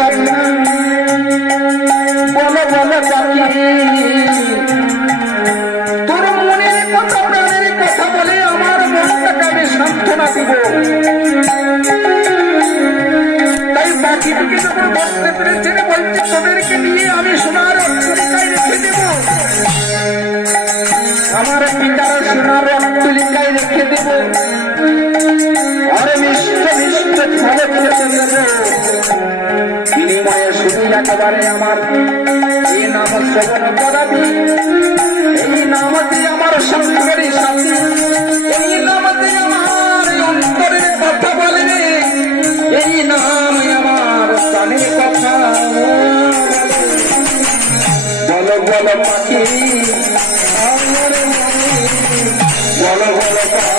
কথা বলো বলো পাখি, তোর মনের কথা প্রাণের কথা বলে আমার মনটাকে আমি সান্ত্বনা দিব। তাই পাখিটাকে যখন বলতে পেরেছে বলছে তোদেরকে নিয়ে আমি সোনার অট্টালিকায় রেখে দেব, আমার পিতার সোনার অট্টালিকায় রেখে দেব, আর মিষ্ট মিষ্ট ফলে খেতে দেব। বিনিময়ে শুধু একেবারে আমার এই নাম শ্রবণ করাবি, এই নামতে আমার সঙ্গেরই সাথী, এই নামতে আমার অন্তরের কথা বলবে, এই নাম আমার প্রাণের কথা বলো বলো পাখি, বলো বলো